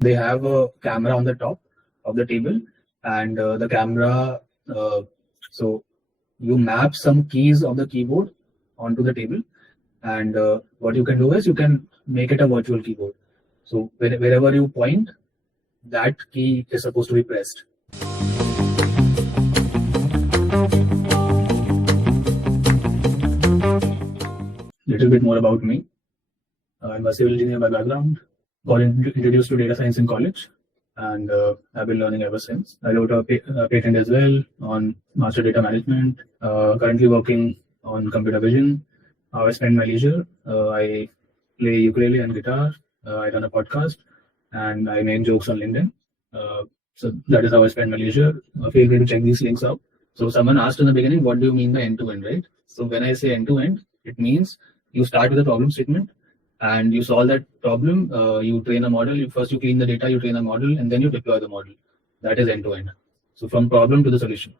they have a camera on the top of the table, and the camera, so you map some keys of the keyboard onto the table, and what you can do is you can make it a virtual keyboard. So wherever you point, that key is supposed to be pressed. Little bit more about me. I'm a civil engineer by background. Got introduced to data science in college, and I've been learning ever since. I wrote a patent as well on master data management. Currently working on computer vision. How I spend my leisure. I play ukulele and guitar. I run a podcast, and I make jokes on LinkedIn. So that is how I spend my leisure. Feel free to check these links out. So someone asked in the beginning, what do you mean by end-to-end, right? So when I say end-to-end, it means you start with a problem statement and you solve that problem. You train a model. First you clean the data, you train a model, and then you deploy the model. That is end-to-end. So from problem to the solution.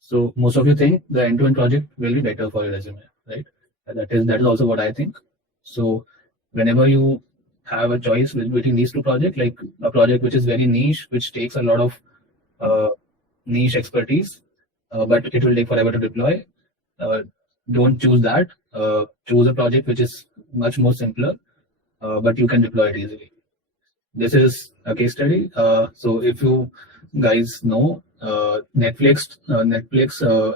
So most of you think the end-to-end project will be better for your resume, right? That is also what I think. So whenever you have a choice between these two projects, like a project which is very niche, which takes a lot of niche expertise, but it will take forever to deploy, don't choose that. Choose a project which is much more simpler, but you can deploy it easily. This is a case study. So if you guys know, Netflix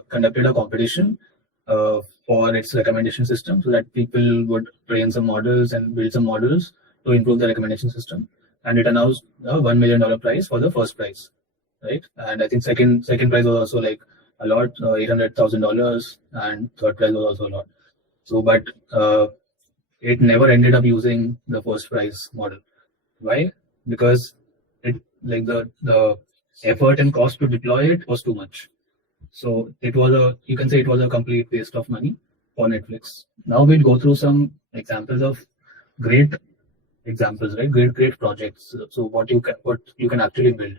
conducted a competition for its recommendation system, so that people would train some models and build some models to improve the recommendation system, and it announced a $1 million prize for the first prize, right? And I think second prize was also like a lot, $800,000, and third prize was also a lot. So, but it never ended up using the first prize model. Why? Because it, like, the effort and cost to deploy it was too much. So you can say it was a complete waste of money for Netflix. Now we'll go through some examples of great examples, right? Great projects. So what you can actually build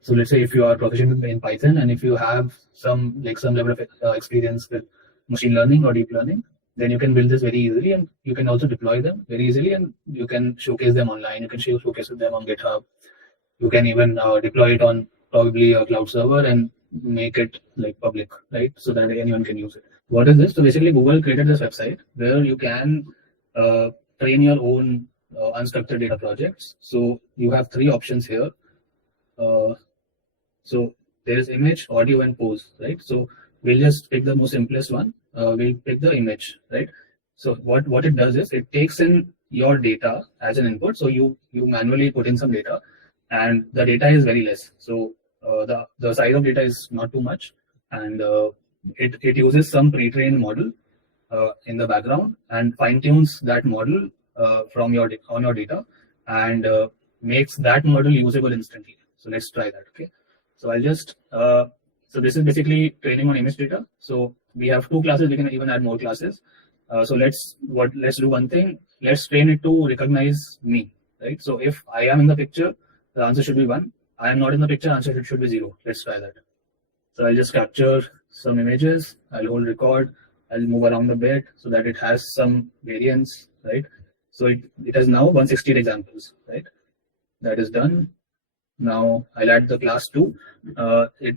so let's say if you are proficient in Python, and if you have some level of experience with machine learning or deep learning, then you can build this very easily, and you can also deploy them very easily, and you can showcase them online. You can showcase them on GitHub. You can even deploy it on probably a cloud server and make it like public, right? So that anyone can use it. What is this? So basically Google created this website where you can train your own unstructured data projects. So you have three options here. So there is image, audio, and pose, right? So we'll just pick the most simplest one. We'll pick the image, right? So what it does is it takes in your data as an input. So you manually put in some data, and the data is very less. So the size of data is not too much, and it uses some pre-trained model in the background and fine tunes that model on your data, and makes that model usable instantly. So let's try that. Okay. So I'll just so this is basically training on image data. So we have two classes. We can even add more classes. So let's do one thing. Let's train it to recognize me, right? So if I am in the picture, the answer should be 1. I am not in the picture, answer should be 0. Let's try that. So I'll just capture some images. I'll hold record. I'll move around a bit so that it has some variance, right? So it has now 168 examples, right? That is done. Now I'll add the class 2.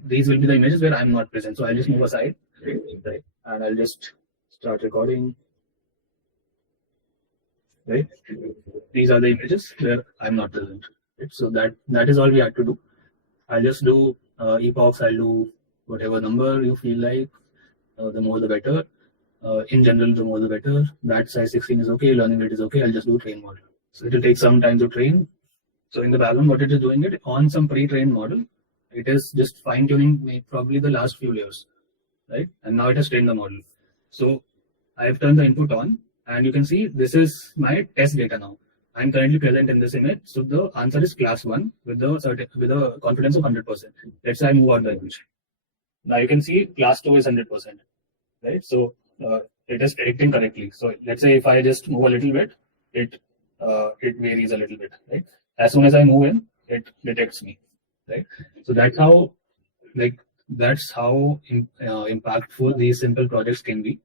These will be the images where I'm not present. So I'll just move aside, right? And I'll just start recording. Right? These are the images where I'm not present. Right? So that is all we had to do. I'll just do epochs. I'll do whatever number you feel like. The more the better. In general, the more the better. Batch size 16 is okay. Learning rate is okay. I'll just do train model. So it will take some time to train. So in the background, what it is doing it on some pre-trained model, it is just fine-tuning probably the last few layers, right? And now it has trained the model. So I have turned the input on, and you can see this is my test data now. I'm currently present in this image. So the answer is class 1 with a confidence of 100%. Let's say I move out the image. Now you can see class 2 is 100%, right? So it is predicting correctly. So let's say if I just move a little bit, it varies a little bit, right? As soon as I move in, it detects me, right? So that's how impactful these simple projects can be.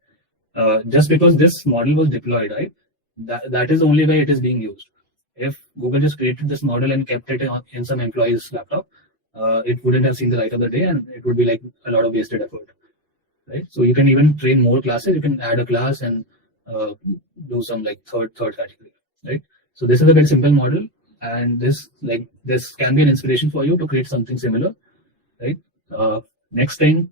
Just because this model was deployed, right? That is the only way it is being used. If Google just created this model and kept it in some employee's laptop, it wouldn't have seen the light of the day, and it would be like a lot of wasted effort, right? So you can even train more classes. You can add a class and do some like third category, right? So this is a very simple model, and this can be an inspiration for you to create something similar, right? Next thing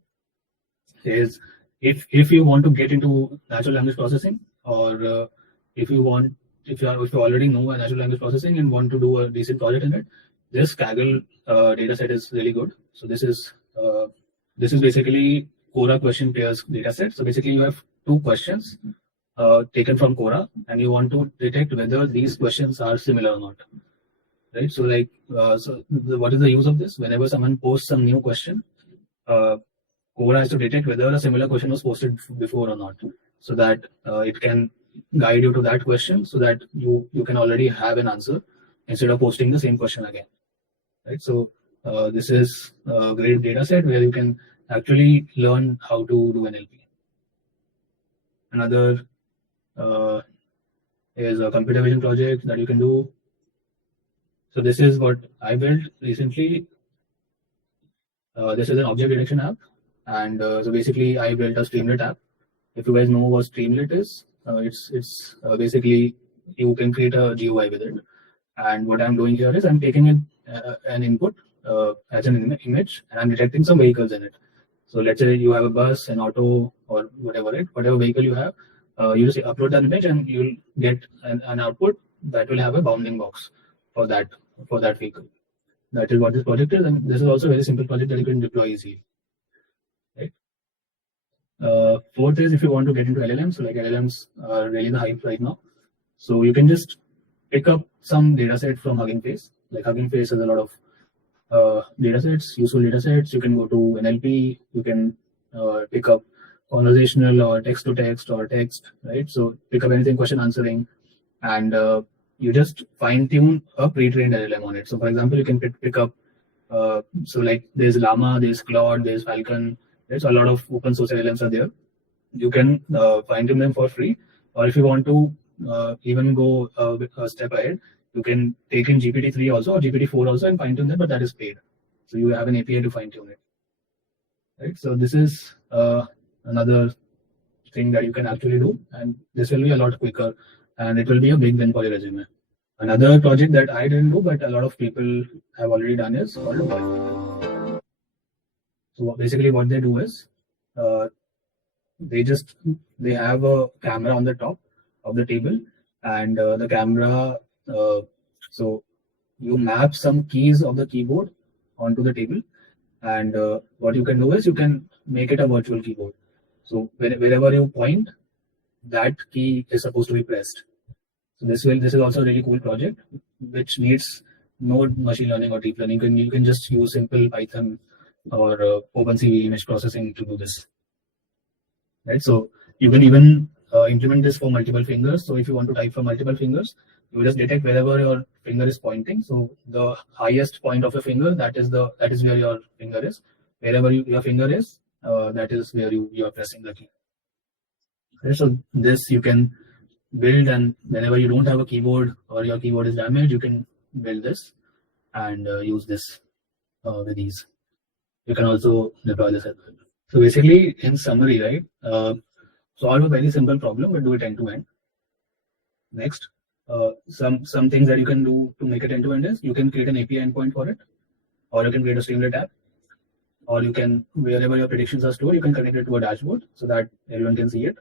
is, if you want to get into natural language processing, or if you already know a natural language processing and want to do a decent project in it, this Kaggle data set is really good. So this is basically Quora question pairs data set. So basically you have 2 questions taken from Quora, and you want to detect whether these questions are similar or not, right? So what is the use of this? Whenever someone posts some new question, Quora has to detect whether a similar question was posted before or not, so that it can guide you to that question, so that you can already have an answer instead of posting the same question again, right? So this is a great data set where you can actually learn how to do NLP. Another is a computer vision project that you can do. So this is what I built recently. This is an object detection app, and so basically I built a Streamlit app. If you guys know what Streamlit is, it's basically you can create a GUI with it. And what I'm doing here is I'm taking an input as an image, and I'm detecting some vehicles in it. So let's say you have a bus, an auto, or whatever vehicle you have. You just upload that image, and you'll get an output that will have a bounding box for that vehicle. That is what this project is, and this is also a very simple project that you can deploy easily, right? Fourth is, if you want to get into LLMs, so like LLMs are really the hype right now. So you can just pick up some data set from Hugging Face. Like Hugging Face has a lot of data sets, useful data sets. You can go to NLP. You can pick up conversational or text to text or text, right? So pick up anything, question answering, and you just fine tune a pre-trained LLM on it. So for example, you can pick up, so like there's Llama, there's Claude, there's Falcon. There's a lot of open source LLMs are there. You can fine tune them for free, or if you want to even go a step ahead, you can take in GPT-3 also or GPT-4 also and fine tune them, but that is paid. So you have an API to fine tune it, right? So this is another thing that you can actually do, and this will be a lot quicker, and it will be a big win for your resume. Another project that I didn't do, but a lot of people have already done, is called Wallpaper. So basically what they do is they have a camera on the top of the table, and the camera, so you map some keys of the keyboard onto the table, and what you can do is you can make it a virtual keyboard. So wherever you point, that key is supposed to be pressed. So this is also a really cool project which needs no machine learning or deep learning. You can just use simple Python or OpenCV image processing to do this, right? So you can even implement this for multiple fingers. So if you want to type for multiple fingers, you just detect wherever your finger is pointing. So the highest point of your finger, that is where your finger is. Wherever your finger is, that is where you are pressing the key. Okay, so this you can build, and whenever you don't have a keyboard or your keyboard is damaged, you can build this and use this with ease. You can also deploy this as well. So basically, in summary, right, solve a very simple problem, but do it end to end. Next, some things that you can do to make it end to end is you can create an API endpoint for it, or you can create a Streamlit app, or you can, wherever your predictions are stored, you can connect it to a dashboard so that everyone can see it,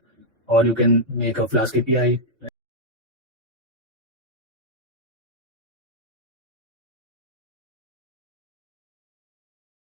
or you can make a Flask API, right?